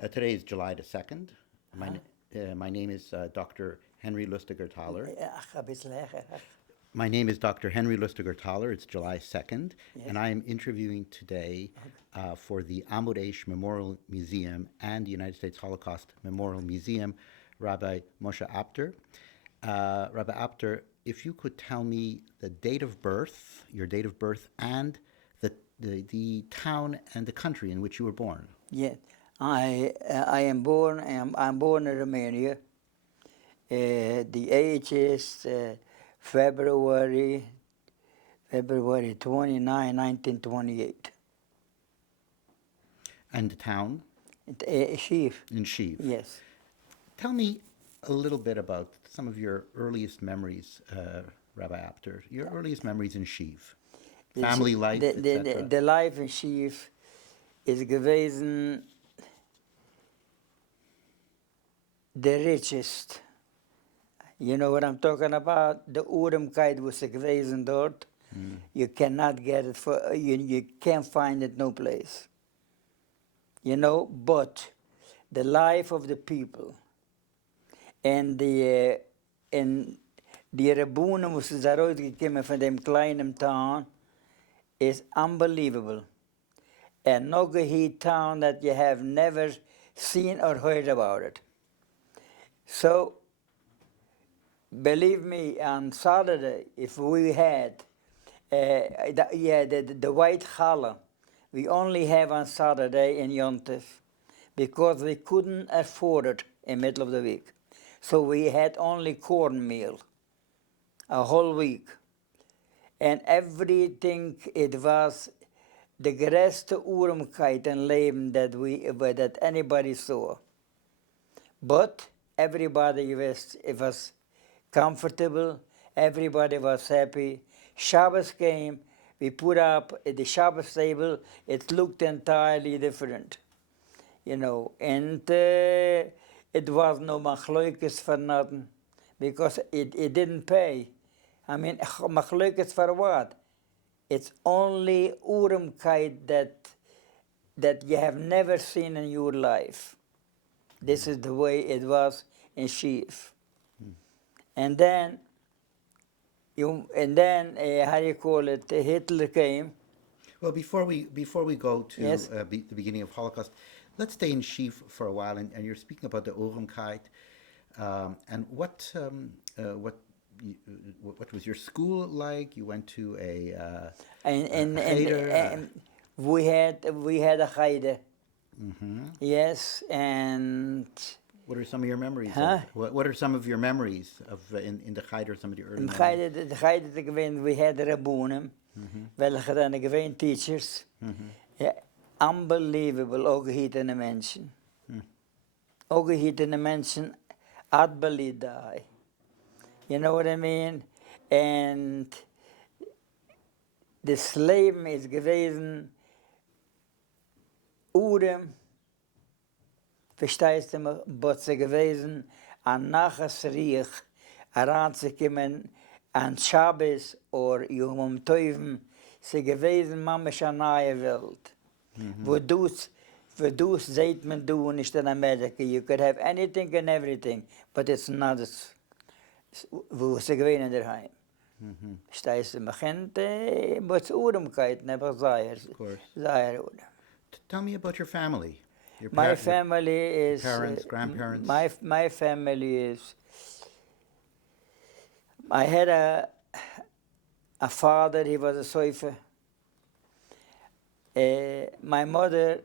Today is July the 2nd. My, Huh? my name is Dr. Henry Lustiger-Thaler. Ach, een beetje lager. My name is Dr. Henry Lustiger-Thaler. It's July 2nd, Yes. and I am interviewing today for the Amud Eish Memorial Museum and the United States Holocaust Memorial Museum, Rabbi Moshe Apter. Rabbi Apter, if you could tell me the date of birth, your date of birth, and the town and the country in which you were born. Yeah. I am born. I'm born in Romania. The age is February 29, 1928. And the town? Chief. In Shiv. Yes. Tell me a little bit about some of your earliest memories, Rabbi Apter, your earliest memories in Shiv. Family life, etc. The life in Chief is gewesen the richest. You know what I'm talking about? The Uremkeit was gewesen dort. You cannot get it for you can't find it no place. You know, but the life of the people and the Rebunen, was da rausgekommen von dem kleinen town, is unbelievable. And no heat town that you have never seen or heard about it. So, believe me, on Saturday, if we had, the white challah, we only have on Saturday in Yontif, because we couldn't afford it in the middle of the week. So we had only cornmeal, a whole week. And everything, it was the größte Uremkeit and Leben that anybody saw. But everybody was comfortable, everybody was happy. Shabbos came, we put up the Shabbos table, it looked entirely different, you know, and it was no machloikes for nothing, because it didn't pay. I mean, machloikes for what? It's only Uremkeit that you have never seen in your life. This is the way it was in Shiv. And then, how do you call it? Hitler came. Well, before we go to Yes. the beginning of Holocaust, let's stay in Shiv for a while. And you're speaking about the Uremkeit, and what was your school like? You went to a cheder, And we had a cheder. Yes, and what are some of your memories? Huh? What are some of your memories of in the cheder? Some of the early in memories? the cheder we had Rabunim, welche dan gewesen teachers. Ja, unbelievable, ongehittene mensen. Ongehittene mensen, atbelidai. You know what I mean? And das Leben ist gewesen, Urem, verstehst du mich, but sie gewesen, an Nachas Riech, heranzukommen, an Shabbos oder Yom Teuven, sie gewesen, mamisch eine neue Welt. Wo du's seht man du nicht in Amerika. You could have anything and everything, but it's not wo sie gewesen daheim. Verstehst du mich? Und but es Uremkeit, never sehr, Of course. sehr Urem. Tell me about your family. Your My family is parents, grandparents. My family is. I had a father. He was a soifer. My mother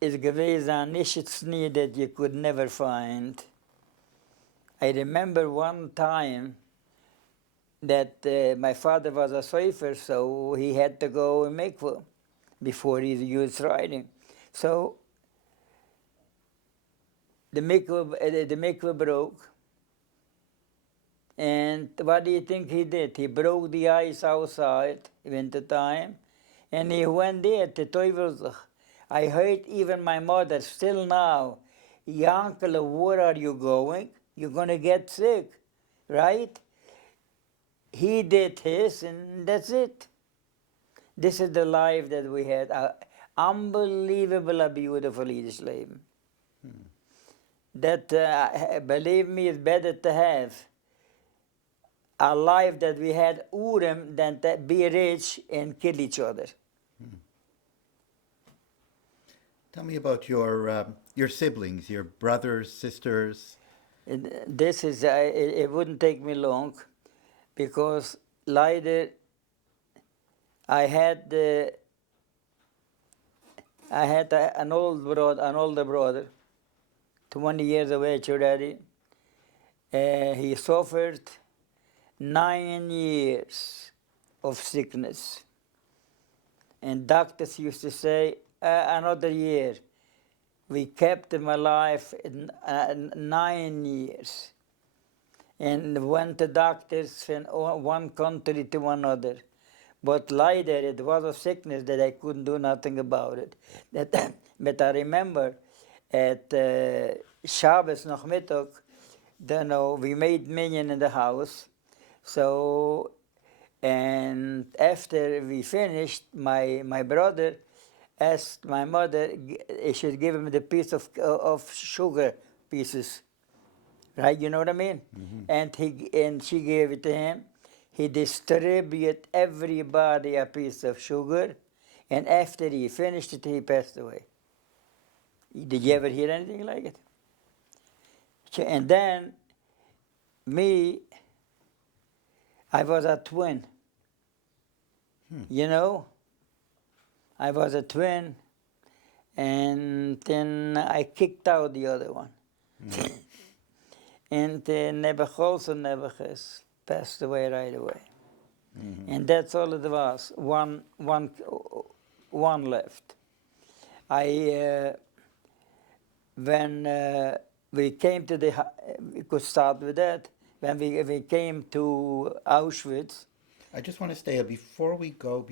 is gewesen an Nishitznie that you could never find. I remember one time that my father was a soifer, so he had to go and make one before he used riding. So the mikveh broke. And what do you think he did? He broke the ice outside winter time, and he went there to Teufelzach. I heard even my mother still now, Yankele, where are you going? You're going to get sick, right? He did his, and that's it. This is the life that we had. unbelievable beautiful Yiddish Leben. That, believe me, is better to have a life that we had Urim than to be rich and kill each other. Tell me about your siblings, your brothers, sisters. This is, it wouldn't take me long, because later I had an older brother, 20 years of age already. He suffered 9 years of sickness. And doctors used to say, another year. We kept him alive 9 years. And went to doctors from one country to another. But later it was a sickness that I couldn't do nothing about it. But I remember at Shabbos Nachmittag, we made minyan in the house. So, and after we finished, my brother asked my mother he should give him the piece of sugar pieces. Right, you know what I mean? And she gave it to him. He distributed everybody a piece of sugar, and after he finished it, he passed away. Did you ever hear anything like it? And then, me, I was a twin. You know? I was a twin, and then I kicked out the other one. And Nebuch also Nebuchadnezzar passed away right away. And that's all it was, one left. When we came to we could start with that, when we came to Auschwitz. I just want to stay before we go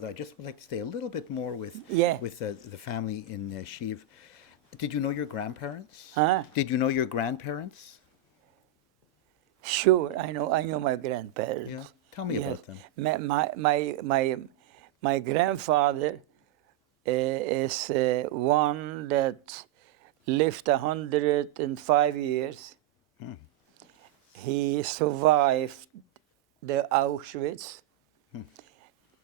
there. I just would like to stay a little bit more with the family in Shiv. Did you know your grandparents? Huh? Did you know your grandparents? Sure, I know my grandparents. Yeah, tell me about them. My grandfather is one that lived 105 years. He survived the Auschwitz,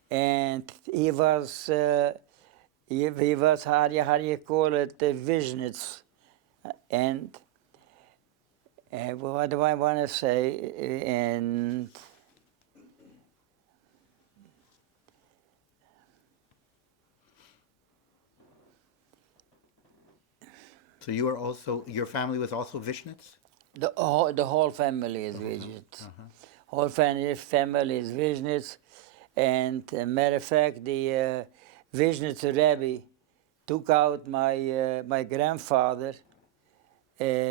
and he was how you call it, Wisnitz, and what do I want to say? And so your family was also Vishnitz? the whole family is Wisnitz. Whole family is Wisnitz, and matter of fact, the Wisnitz Rabbi took out my grandfather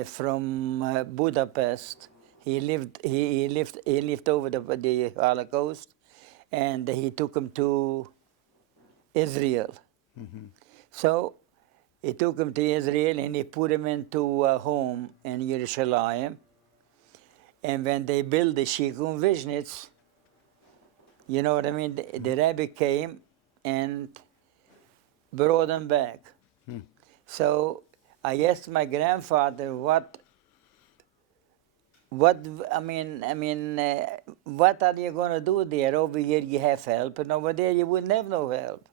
from Budapest. He lived over the Holocaust, and he took him to Israel. So he took him to Israel, and he put him into a home in Yerushalayim. And when they built the Shikun Vishnitz, you know what I mean? The rabbi came and brought them back. So I asked my grandfather, what are you going to do there? Over here you have help, and over there you wouldn't have no help.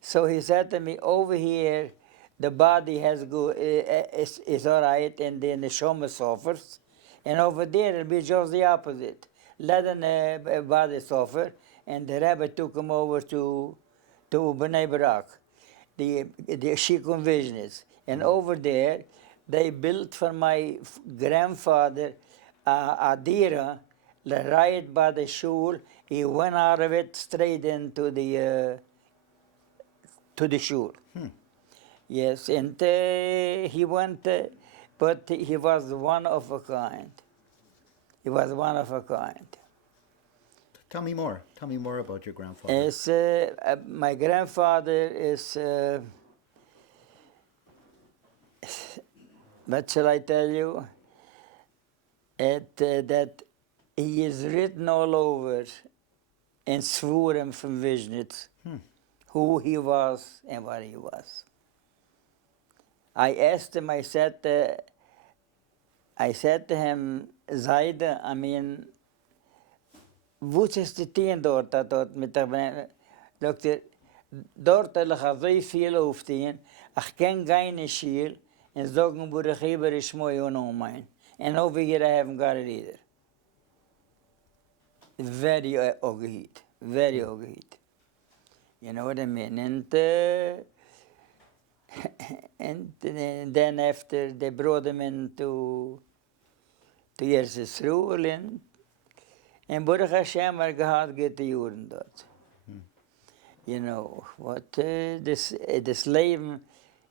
So he said to me, over here the body is all right, and then the neshama suffers. And over there it'll be just the opposite. Let the body suffer, and the rabbi took him over to Bnei Brak, the Shikun Vishnitz. And over there, they built for my grandfather a dira right by the shul. He went out of it straight into the shul. Yes, and he went, but he was one of a kind. He was one of a kind. Tell me more about your grandfather. My grandfather is, what shall I tell you? That he is written all over in Svurim from Wisnitz. who he was and what he was. I asked him, I said to him, Zaide, I mean, wat is de tien dort met de dokter, dort heb ik zo veel hoofdien, ik ken geen schiel, en zeggen we de geber is mooi ongemein. En over hier hebben we het either. Very overheat, very overheat. You know what I mean? And then after they brought him into Erzsruhe, and Baruch Hashem gehad get the Juden dort. You know, what this Leben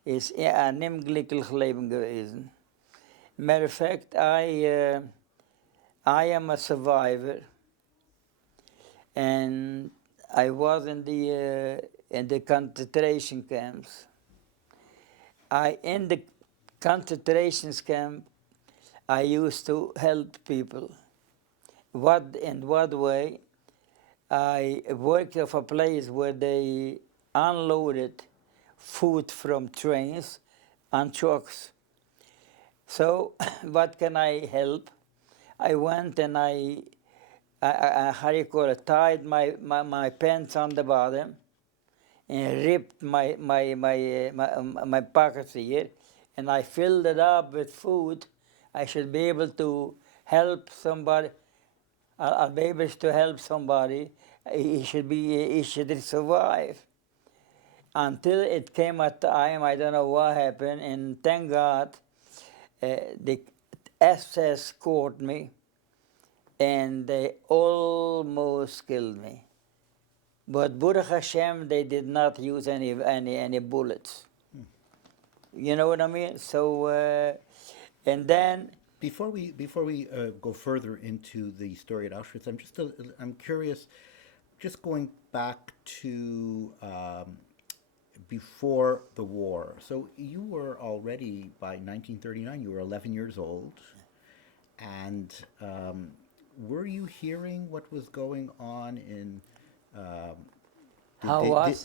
is ein unglücklich Leben gewesen. Matter of fact, I am a survivor, and I was in the concentration camps. In the concentration camp, I used to help people. In what way? I worked at a place where they unloaded food from trains on trucks. So, what can I help? I went and I how do you call it, tied my pants on the bottom and ripped my pockets here, and I filled it up with food. I should be able to help somebody. I'll be able to help somebody. He should survive. Until it came a time, I don't know what happened, and thank God, the SS caught me, and they almost killed me. But Baruch Hashem, they did not use any bullets. You know what I mean? So, and then Before we go further into the story at Auschwitz, I'm curious, just going back to before the war. So you were already, by 1939, you were 11 years old, and were you hearing what was going on in?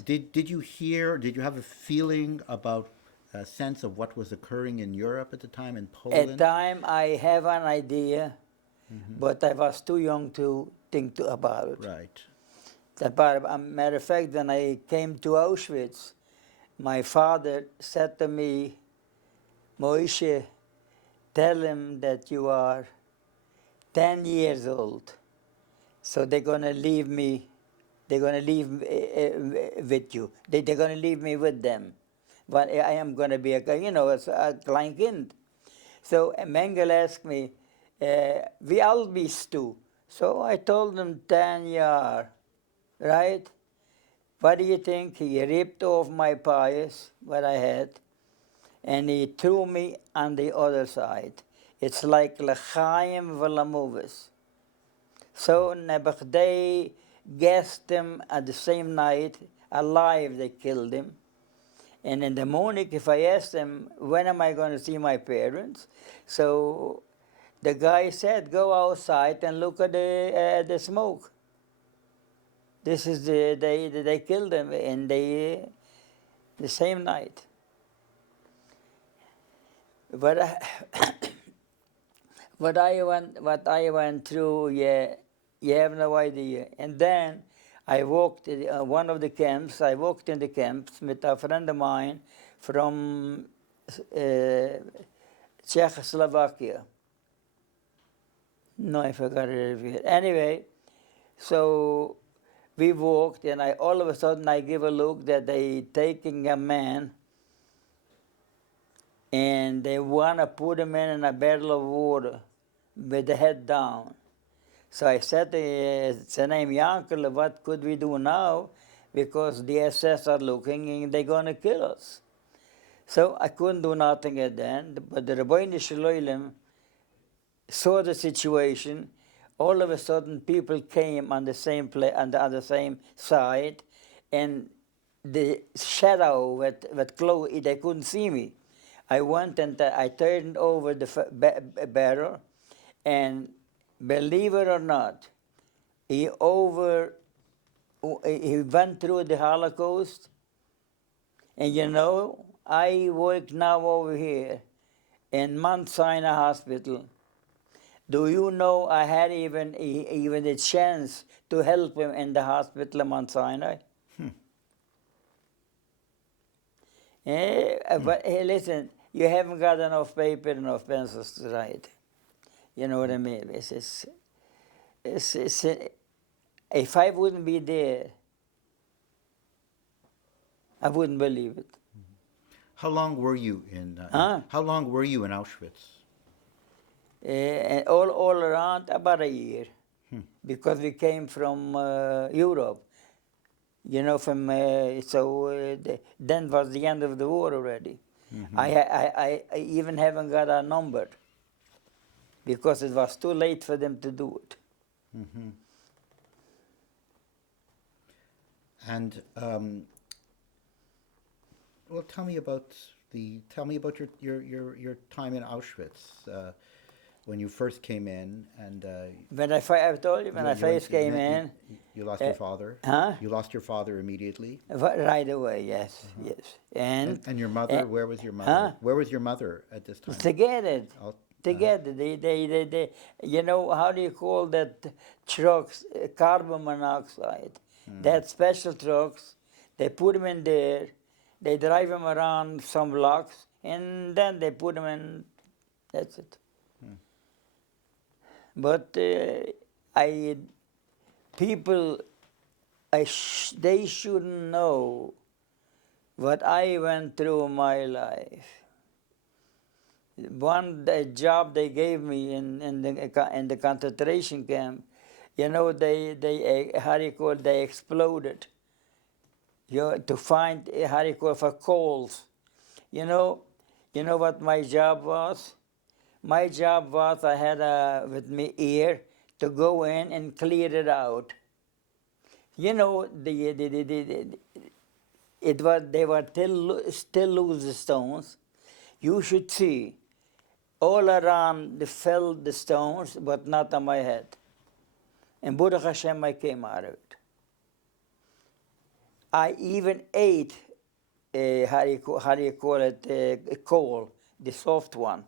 Did you hear? Did you have a feeling about? A sense of what was occurring in Europe at the time, in Poland? At the time, I have an idea, but I was too young to think about it. Right. Matter of fact, when I came to Auschwitz, my father said to me, Moshe, tell him that you are 10 years old, so they're going to leave me, they're going to leave with you. They're going to leave me with them. But I am going to be a klein kind. So Mengele asked me, wie alt bist du? So I told him 10 years, right? What do you think? He ripped off my pious, what I had, and he threw me on the other side. It's like l'chaim v'lamovis. So they gassed him at the same night, alive they killed him. And in the morning, if I asked them, when am I going to see my parents? So the guy said, go outside and look at the smoke. This is they killed them in the same night. But what I went through, you have no idea. And then I walked in one of the camps. I walked in the camps with a friend of mine from Czechoslovakia. No, I forgot it. Anyway, so we walked, and all of a sudden I give a look that they taking a man, and they want to put him in a barrel of water with the head down. So I said to his name Yankel, what could we do now? Because the SS are looking and they're going to kill us. So I couldn't do nothing at the end. But the Rabbi Shalom saw the situation. All of a sudden, people came on the same on the same side, and the shadow with clothes, they couldn't see me. I went and I turned over the barrel, and believe it or not, he over he went through the Holocaust, and you know, I work now over here in Mount Sinai Hospital. Do you know I had even a chance to help him in the hospital in Mount Sinai? But hey, listen, you haven't got enough paper, enough pencils to write. You know what I mean? It's, if I wouldn't be there, I wouldn't believe it. How long were you in? Huh? How long were you in Auschwitz? And all around about a year, because we came from Europe. You know, from then was the end of the war already. I even haven't got a number because it was too late for them to do it. And well, tell me about your time in Auschwitz when you first came in, and When I told you when I first came in, you lost your father. huh? You lost your father immediately. Right away, yes, yes. And your mother, where was your mother? Huh? Where was your mother at this time? Together, I'll- together. They, you know, how do you call that trucks? Carbon monoxide. That special trucks, they put them in there, they drive them around some blocks, and then they put them in, that's it. But people, they shouldn't know what I went through in my life. The job they gave me in the concentration camp, you know, they how do you call it, they exploded. To find how do you call it, for coals. You know what my job was? My job was I had with me here to go in and clear it out. You know it was they were still loose stones. You should see all around fell the stones, but not on my head. And Baruch Hashem, I came out of it. I even ate how do you call it, coal, the soft one.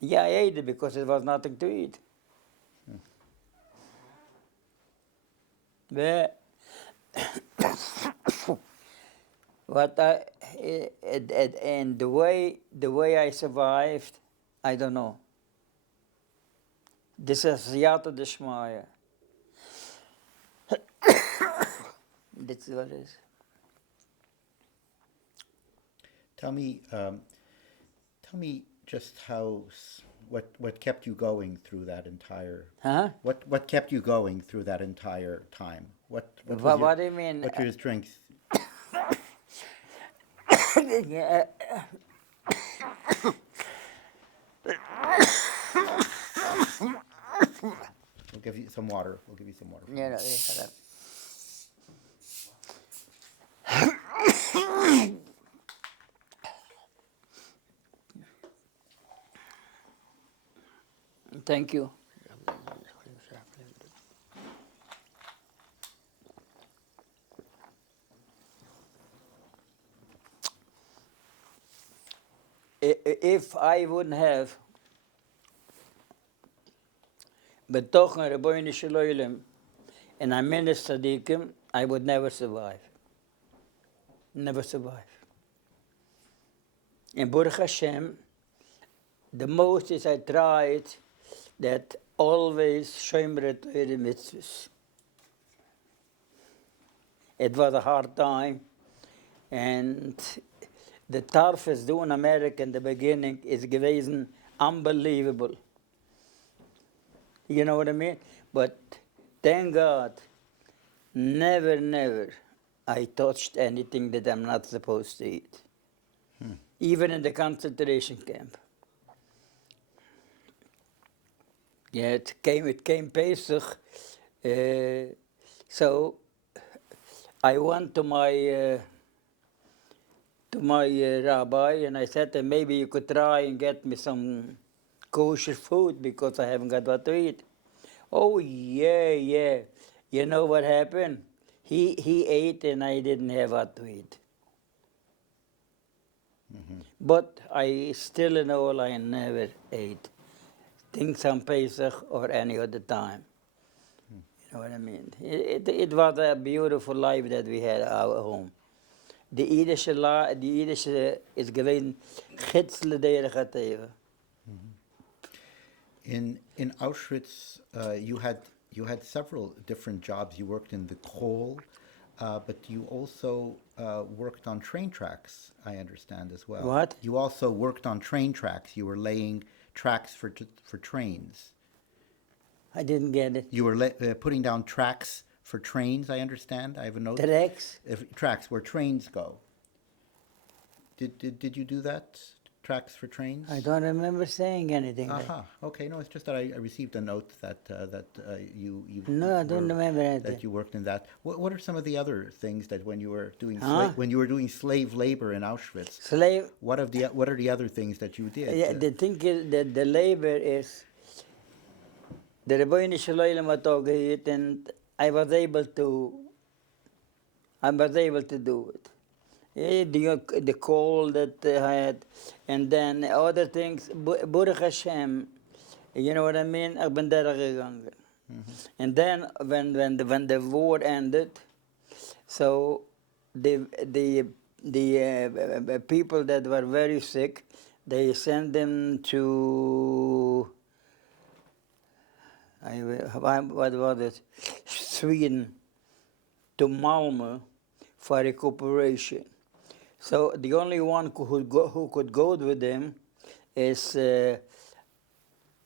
Yeah, I ate it because it was nothing to eat. But what and the way I survived, I don't know. This is Yata Deshmaya. That's what it is. Tell me just what kept you going through that entire. Huh? What kept you going through that entire time? What What do you mean? What your strength? Yeah. We'll give you some water. We'll give you some water. Yeah, no, yeah, thank you. If I wouldn't have betochen Rabbi Shalom and I minister Deacon, I would never survive. Never survive. And Baruch Hashem, the most is I tried that always Shomer Torah mitzvahs. It was a hard time, and the toughest do in America in the beginning is gewesen unbelievable. You know what I mean? But thank God, never I touched anything that I'm not supposed to eat. Even in the concentration camp. Yeah, it came Pesach. So I went to my rabbi and I said, maybe you could try and get me some kosher food because I haven't got what to eat. Oh, yeah. You know what happened? He ate and I didn't have what to eat. But I still in all I never ate things on Pesach or any other time. You know what I mean? It was a beautiful life that we had at our home. De Jiddische is gewesen gidsele delen gaat even. In Auschwitz, you had several different jobs. You worked in the coal, but you also worked on train tracks, I understand as well. What? You also worked on train tracks. You were laying tracks for trains. I didn't get it. You were putting down tracks for trains, I understand. I have a note. Tracks? Tracks where trains go. Did you do that? Tracks for trains? I don't remember saying anything. Aha. Okay. No, it's just that I received a note that you. No, I don't remember anything. That you worked in that. What are some of the other things that when you were doing Huh? when you were doing slave labor in Auschwitz? Slave. What are the other things that you did? Yeah, the thing is that the labor is the Rabbi Shalom had and I was able to do it. The coal that I had, and then other things. Baruch Hashem, you know what I mean? Ik ben daar gegaan. And then when the war ended, so the people that were very sick, they sent them to what was it? Sweden, to Malmö for recuperation. So the only one who could go with them is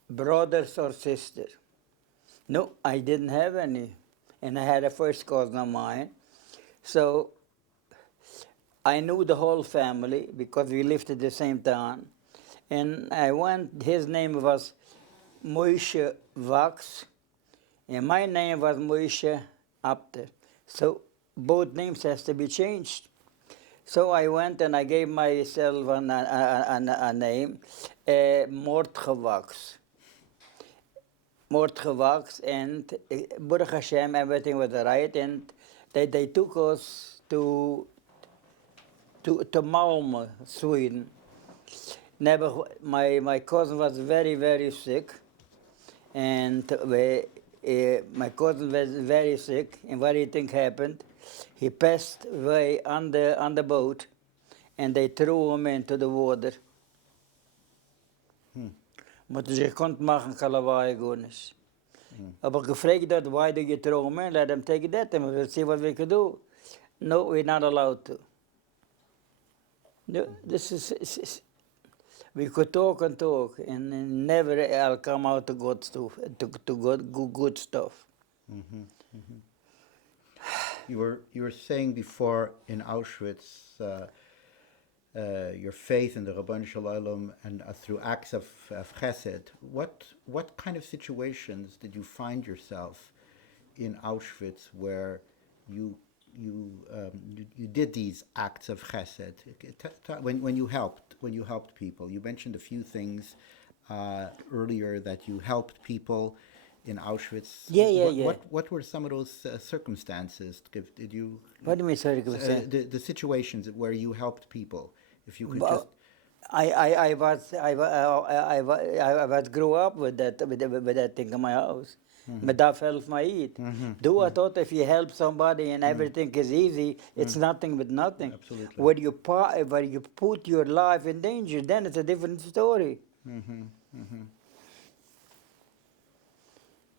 brothers or sisters. No, I didn't have any, and I had a first cousin of mine. So I knew the whole family because we lived at the same town. And I went, his name was Moshe Vax, and my name was Moshe Apter. So both names has to be changed. So I went and I gave myself a name, Mordgewax. Mordgewax, and Baruch Hashem, everything was right, and they took us to Malmö, Sweden. My cousin was very, very sick, and my cousin was very sick, and what do you think happened? He passed away on the boat, and they threw him into the water. Moeten zich kont maken, kalawai goodness. Aber gefragt that, why did you throw him in? Let him take that, and we'll see what we could do. No, we're not allowed to. No, this is we could talk and talk, and never I'll come out to good stuff. Good stuff. Mm-hmm. Mm-hmm. You were saying before in Auschwitz your faith in the Rabbi Shalom and through acts of chesed. What kind of situations did you find yourself in Auschwitz where you did these acts of chesed? When you helped people, you mentioned a few things earlier that you helped people in Auschwitz. Yeah. What were some of those circumstances? Did you? What do you mean circumstances? The situations where you helped people. If you could Well, just. I was grew up with that thing in my house. But that helped me eat. I thought if you help somebody and everything is easy, it's nothing but nothing. Absolutely. When you put your life in danger, then it's a different story.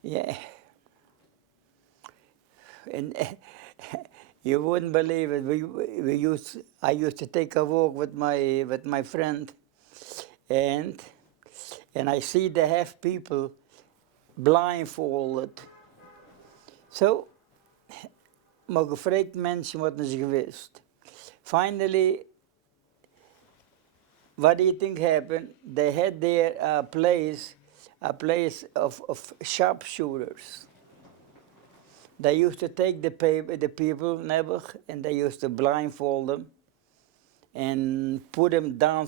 Yeah. And you wouldn't believe it. I used to take a walk with my friend, and I see they have people blindfolded. So, maar gevraagd mensen wat is geweest. Finally, what do you think happened? They had there a place of sharpshooters. They used to take the people, and they used to blindfold them and put them down.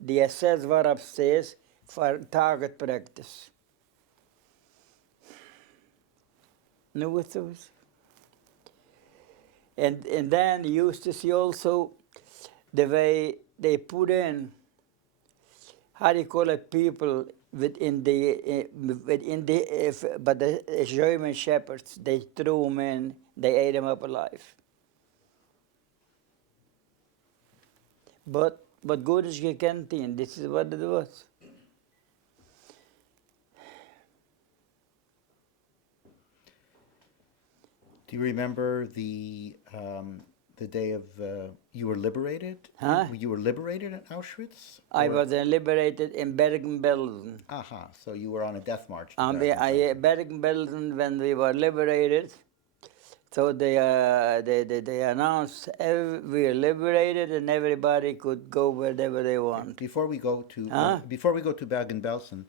The SS were upstairs for target practice. Know what those? And then you used to see also the way they put in, how do you call it, people but the German shepherds, they threw them in, they ate them up alive. But good is gekend in, this is what it was. Do you remember the day of you were liberated? Huh? You were liberated at Auschwitz? I Or- was liberated in Bergen-Belsen. Aha, so you were on a death march. to Bergen-Belsen. Bergen-Belsen, when we were liberated, so they announced we are liberated and everybody could go wherever they want. Before we go to Huh? Bergen-Belsen,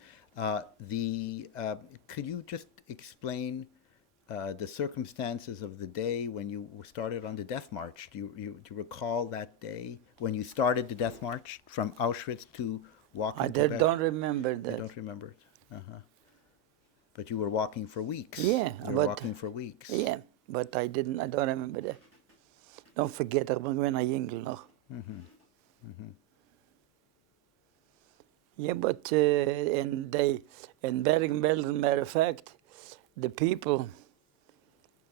could you just explain the circumstances of the day when you started on the death march? Do you recall that day when you started the death march from Auschwitz to walking I to Bergen? don't remember You that. don't remember it? Uh-huh. But you were walking for weeks. Yeah, You were but- walking for weeks. Yeah, but I don't remember that. Don't forget, ik ben gewoon een jingle nog. Yeah, but in Bergen-Belsen, matter of fact, the people,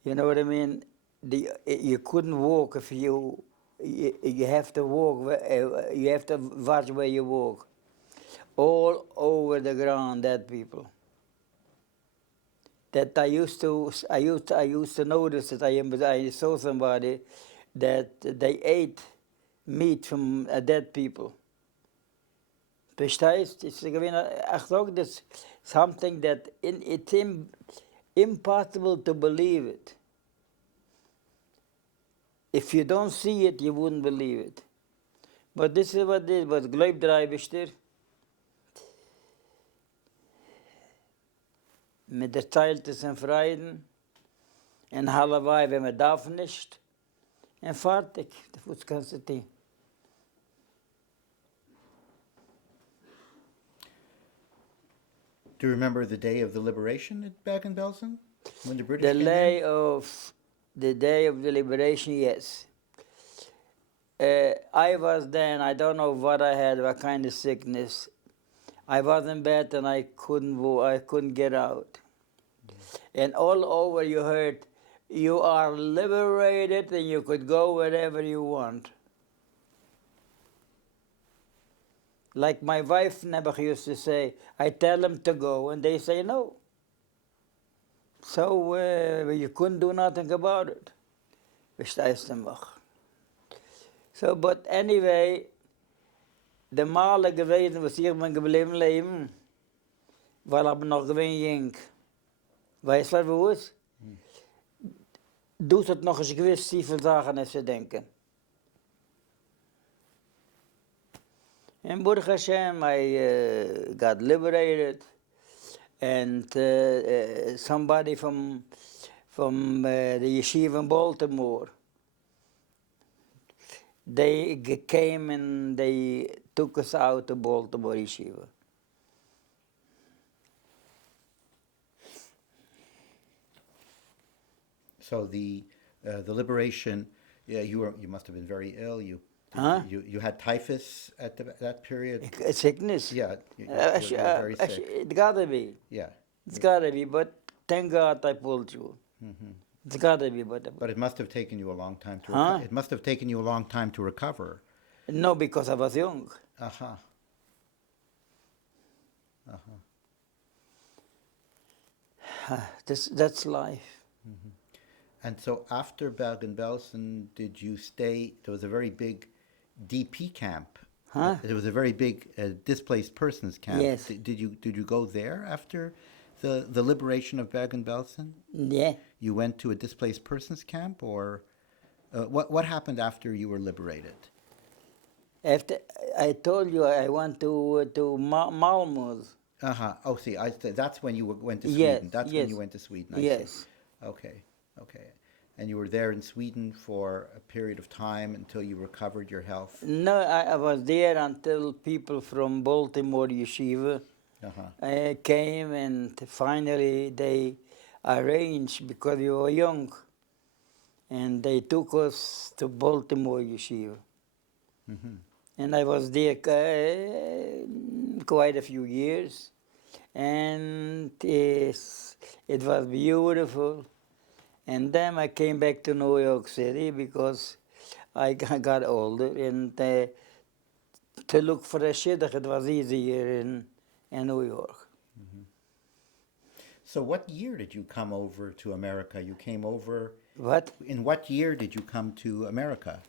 you know what I mean? You couldn't walk if you have to walk, you have to watch where you walk. All over the ground, dead people. That I used to notice that I saw somebody that they ate meat from dead people. Verstehst? It's that's something that it's impossible to believe it. If you don't see it, you wouldn't believe it. But this is what it was. Glaubt der Eibischter. Mit der Teiltes in Frieden. En Halawai, wenn man darf nicht. En fertig. Das kannst du tun. Do you remember the day of the liberation at Bergen-Belsen? When the British The came in? day of the liberation, yes. I was then, I don't know what I had, what kind of sickness. I was in bed and I couldn't get out. And all over you heard, you are liberated and you could go wherever you want. Like my wife Nebuch used to say, I tell them to go and they say no. So you couldn't do nothing about it. Verstehst du mich? So, but anyway, de Male gewesen, was ich bin geblieben leben, weil ich noch gewinn jink. Weißt du, was wo ist? Du hast noch eens gewiss, wie viele Sachen als ze denken. And Baruch Hashem, I got liberated, and somebody from the yeshiva in Baltimore, they came and they took us out to Baltimore yeshiva. So the liberation, yeah, you must have been very ill. Huh? You had typhus at that period. Sickness? Yeah, you were very sick. It gotta be. Yeah, It's gotta be, but thank God I pulled through. It's gotta be, but it must have taken you a long time to. Huh? It must have taken you a long time to recover. No, because I was young. Aha. That's life. And so after Bergen-Belsen, did you stay? There was a very big DP camp. Huh? There was a very big displaced persons camp. Yes. Did you go there after the liberation of Bergen-Belsen? Yeah. You went to a displaced persons camp, or what happened after you were liberated? After I told you I went to Malmö. Oh, see, that's when you went to Yes, Sweden. That's yes. when you went to Sweden. I see. Yes. Okay. And you were there in Sweden for a period of time until you recovered your health. No, I was there until people from Baltimore Yeshiva came, and finally they arranged, because you were young, and they took us to Baltimore Yeshiva. And I was there quite a few years, and it was beautiful. And then I came back to New York City because I got older, and to look for a shidduch, it was easier in New York. So what year did you come over to America? You came over, What? in what year did you come to America?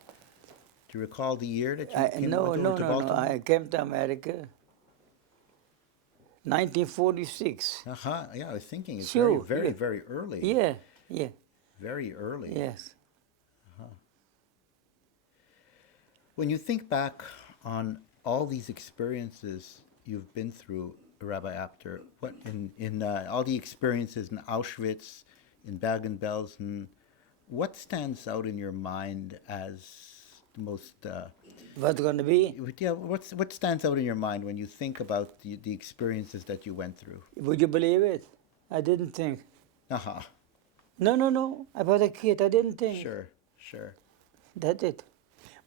Do you recall the year that you went No, over no, to no, no. Baltimore? I came to America 1946. Yeah, I was thinking it's Sure, very, yeah. very early. Yeah, yeah, Very early. yes. When you think back on all these experiences you've been through, Rabbi Apter, what in all the experiences in Auschwitz, in Bergen-Belsen, what stands out in your mind as the most? What's going to be? Yeah, what stands out in your mind when you think about the experiences that you went through? Would you believe it? I didn't think. Uh-huh. No. I was a kid. I didn't think. Sure. That's it.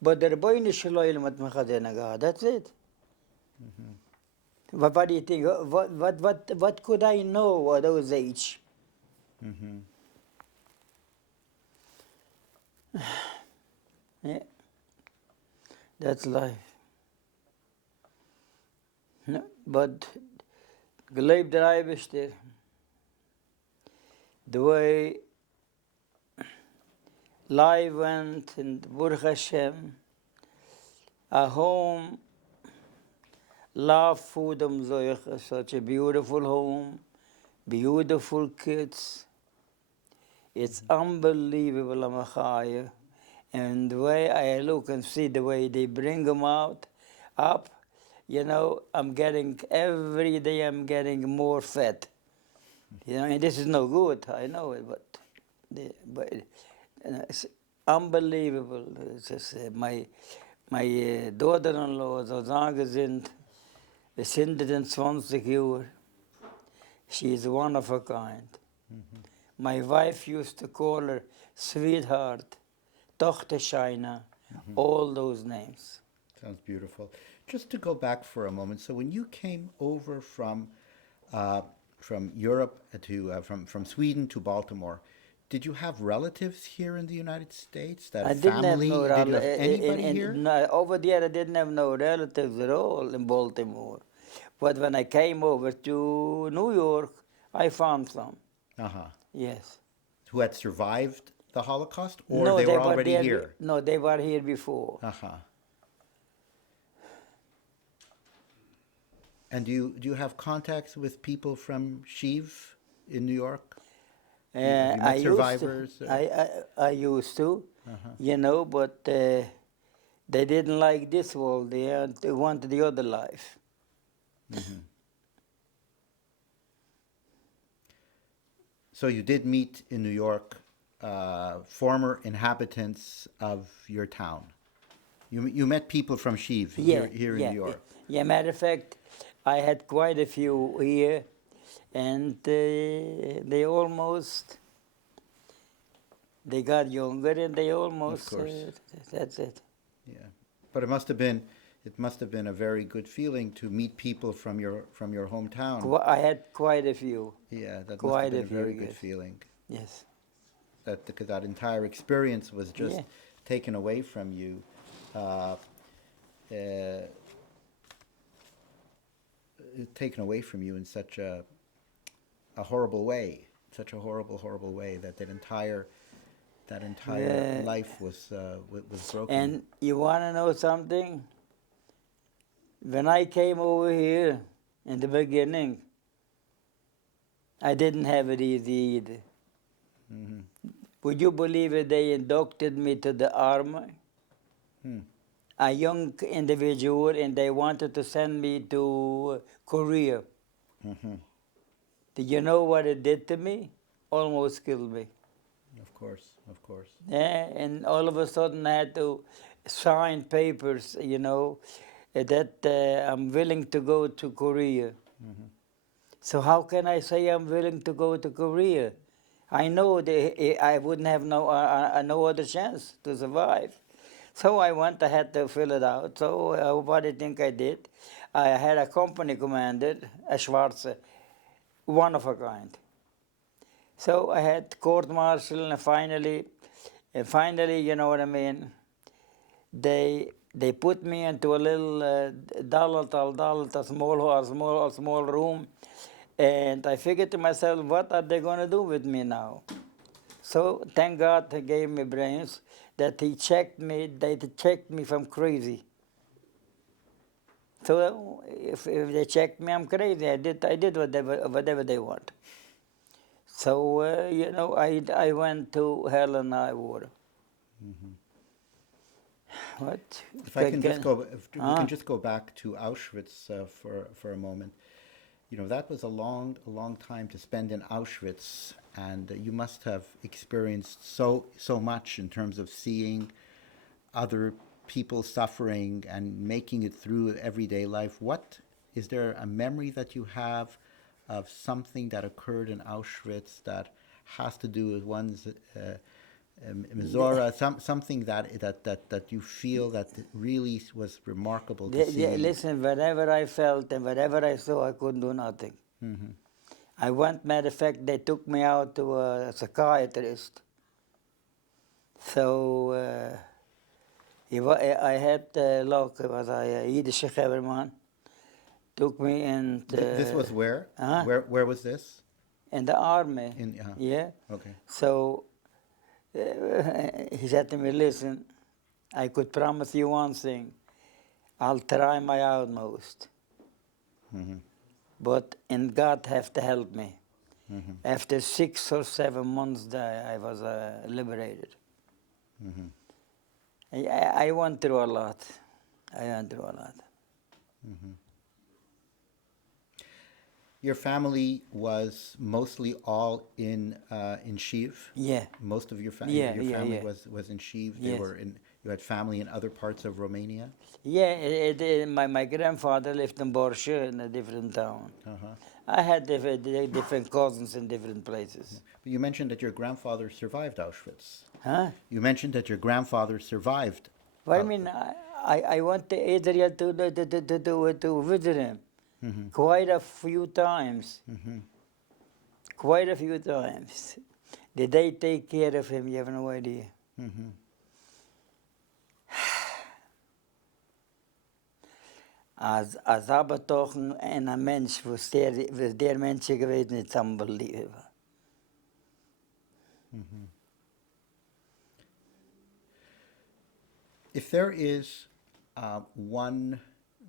But the Rabbi Shalom at Machadena, that's it. What do you think? What could I know at those age? Yeah, that's life. No, but gelebt der Eibishter, the way life went in Baruch Hashem, a home, love food zoich, such a beautiful home, beautiful kids. It's unbelievable, Amachaya. And the way I look and see the way they bring them up, you know, every day I'm getting more fat. You know, and this is no good, I know it, but it's unbelievable. It's just, my daughter-in-law is angesinnt, wir sind in 20 Jahren. She is one of a kind. My wife used to call her sweetheart, Tochter Shaina, all those names. Sounds beautiful. Just to go back for a moment, so when you came over from Europe to from Sweden to Baltimore, did you have relatives here in the United States? That I didn't have family? no Did you have anybody here? no, over there I didn't have no relatives at all in Baltimore. But when I came over to New York, I found some. Yes. Who had survived the Holocaust, or No, they were were already there here? No, they were here before. And do you have contacts with people from Shiv in New York? Have you met survivors? I used to, you know, but they didn't like this world. They wanted the other life. So you did meet in New York former inhabitants of your town. You met people from Shiv here in New York. Yeah, matter of fact, I had quite a few here, and they got younger, and they almost. Of course. That's it. Yeah, but it must have been a very good feeling to meet people from your hometown. I had quite a few. Yeah, that must have been a very good feeling. Yes. That entire experience was just taken away from you. Taken away from you in such a horrible way, horrible way that entire life was broken. And you want to know something? When I came over here in the beginning, I didn't have it easy either. Would you believe it? They inducted me to the army. A young individual, and they wanted to send me to Korea. Did you know what it did to me? Almost killed me. Of course. Yeah, and all of a sudden I had to sign papers, you know, that I'm willing to go to Korea. So how can I say I'm willing to go to Korea? I know I wouldn't have no other chance to survive. So I went, I had to fill it out. So what do you think I did? I had a company commander, a Schwarze, one of a kind. So I had court martial, and finally, you know what I mean. They put me into a little a small room, and I figured to myself, what are they going to do with me now? So thank God he gave me brains that he checked me. They checked me if I'm crazy. So if they checked me, I'm crazy. I did whatever they want. So you know, I went to hell and high water. What? If I can just go, if we Ah. can just go back to Auschwitz for a moment. You know, that was a long time to spend in Auschwitz, and you must have experienced so much in terms of seeing other people suffering and making it through everyday life. What is there a memory that you have of something that occurred in Auschwitz that has to do with one's Mizora, something that you feel that really was remarkable to see? Listen, whatever I felt and whatever I saw, I couldn't do nothing. I went, matter of fact, they took me out to a psychiatrist. So I had, look, it was a Yiddish man, took me and... This was where? Huh? Where was this? In the army. Uh-huh. Yeah. Okay. So he said to me, listen, I could promise you one thing. I'll try my utmost. But and God have to help me. After 6 or 7 months there, I was liberated. I went through a lot. Your family was mostly all in Shiv. Yeah. Most of your, Yeah, your yeah, family yeah. was in Shiv. They Yes. were in. You had family in other parts of Romania. Yeah, my grandfather lived in Borsche in a different town. I had different cousins in different places. But you mentioned that your grandfather survived Auschwitz. Huh? You mentioned that your grandfather survived. Well, I mean, I went to Israel to visit him quite a few times. Quite a few times. Did they take care of him? You have no idea. Als aber toch een mens was der Mensch gewesen, it's unbelievable. If there is one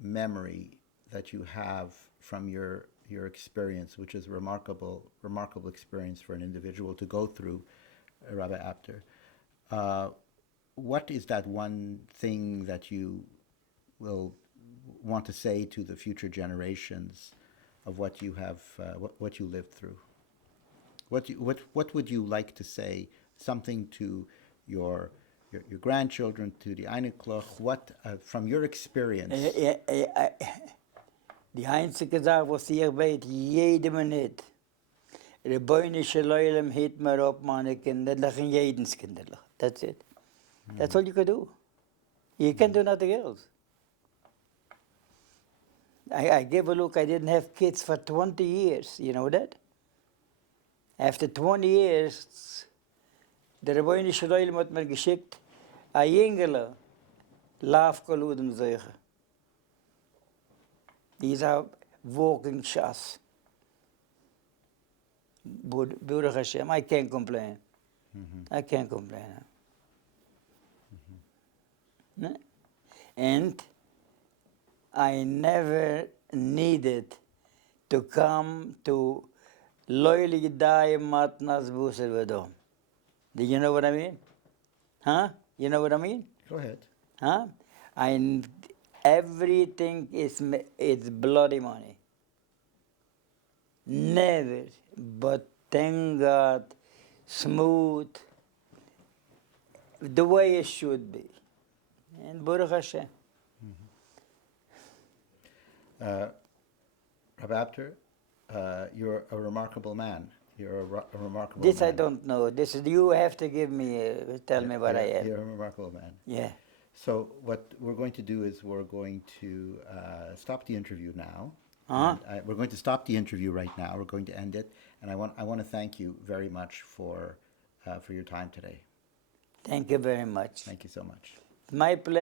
memory that you have from your experience, which is a remarkable experience for an individual to go through, Rabbi Apter, what is that one thing that you will want to say to the future generations of what you have, what you lived through? What would you like to say? Something to your grandchildren, to the Einigloch, what from your experience? Die einzige Sache, was ich weiß, jede Minute, Rabbi Shalom hit me up, meine kinderlich and jedens kinderlich. That's it. That's all you can do. You can't do nothing else. I gave a look, I didn't have kids for 20 years, you know that? After 20 years, der Rabbi Shalom hat mir geschickt, a Jüngele, Laufkoluden solche. These are walking shots. Baruch Hashem, I can't complain. I can't complain. And I never needed to come to Loyal Yedai Matnas Busel Vedom. Do you know what I mean? Huh? You know what I mean? Go ahead. Huh? Everything is bloody money. Never, but thank God, smooth, the way it should be. And Baruch Hashem. Rabbi Apter, you're a remarkable man. You're a remarkable This man. I don't know. This is, you have to give me, tell me what I am. You're a remarkable man. Yeah. So what we're going to do is we're going to stop the interview now. Uh-huh. And, we're going to stop the interview right now. We're going to end it, and I want to thank you very much for your time today. Thank you very much. Thank you so much. My pleasure.